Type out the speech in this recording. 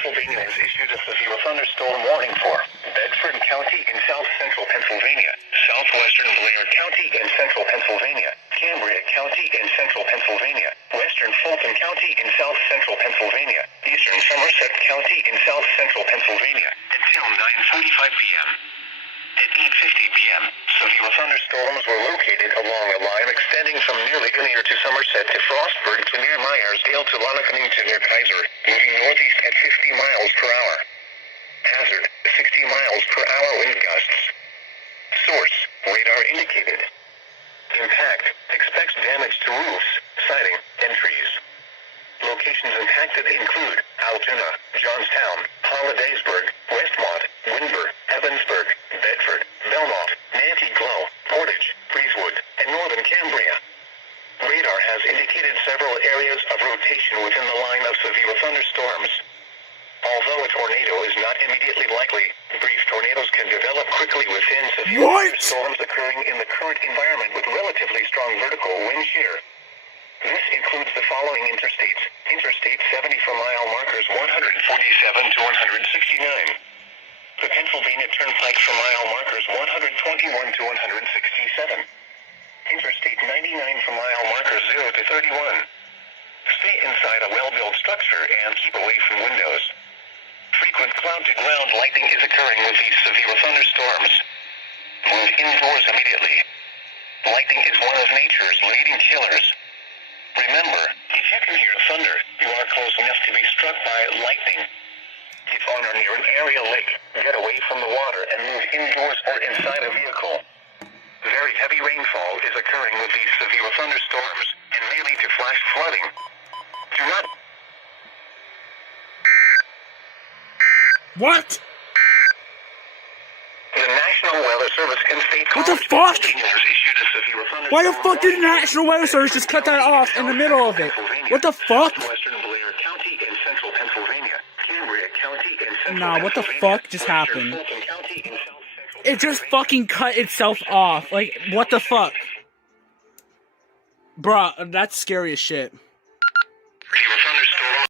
Pennsylvania has issued a severe thunderstorm warning for Bedford County in south-central Pennsylvania, southwestern Blair County in central Pennsylvania, Cambria County in central Pennsylvania, western Fulton County in south-central Pennsylvania, eastern Somerset County in south-central Pennsylvania, until 9:45 p.m. At 8:50 p.m., severe thunderstorms were located along a line extending from near Ligonier to Somerset to Frostburg to near Myersdale to Lonacanning to near Kaiser, moving northeast at 50 miles per hour. Hazard, 60 miles per hour wind gusts. Source, radar indicated. Impact, expects damage to roofs, siding, and trees. Locations impacted include Altoona, Johnstown, Hollidaysburg, Westmont, Windber, Evansburg, Bedford, Belmont, Nantiglow, Portage, Breezewood, and northern Cambria. Radar has indicated several areas of rotation within the line of severe thunderstorms. Although a tornado is not immediately likely, brief tornadoes can develop quickly within severe thunderstorms occurring in the current environment with relatively strong vertical wind shear. This includes the following interstates: Interstate 70 for mile markers 147 to 169. The Pennsylvania Turnpike for mile markers 121 to 167. Interstate 99 for mile markers 0 to 31. Stay inside a well-built structure and keep away from windows. Frequent cloud-to-ground lightning is occurring with these severe thunderstorms. Move indoors immediately. Lightning is one of nature's leading killers. Remember, if you can hear thunder, you are close enough to be struck by lightning. If on or near an area lake, get away from the water and move indoors or inside a vehicle. Very heavy rainfall is occurring with these severe thunderstorms, and may lead to flash flooding. Do not... What? The National Weather Service and State What the College fuck? issued a severe thunderstorm. Why the fuck did the National Weather Service just cut that off in the middle of it? What the fuck? Western Blair County in central Pennsylvania, Cambria County in central Nah, what the fuck just happened? Fulton County in south-central It just fucking cut itself off. Like, what the fuck? Bruh, that's scary as shit.